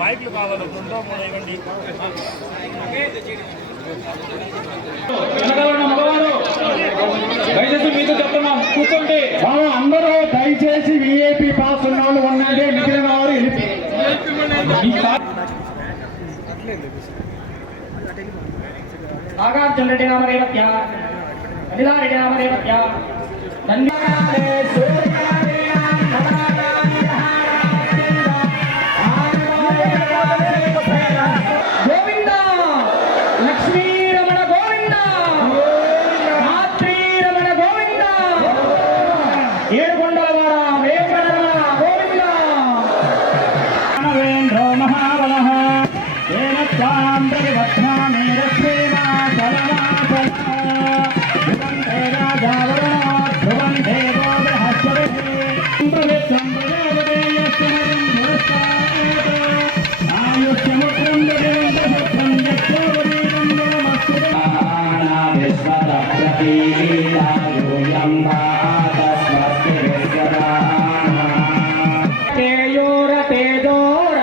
మైక్లు కావాలి రెండో మూడు ఇవ్వండి దయచేసి మీతో చెప్తున్నాం కూర్చోండి బాబు అందరూ దయచేసి విఐపి పాస్ ఉన్న వాళ్ళు ఉండండి మిగిలిన వారు నాగార్జున రెడ్డి నామదేవత్య అనిలా రెడ్డి నామదేవత్య ధన్యవాదాలే కేయూర తేజోరత్నాకరాయ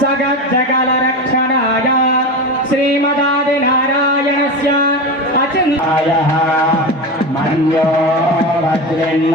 సగజ్జగల రక్షణాయ శ్రీమదాది నారాయణస్య అచింతాయ మన్యో వజ్రెన్న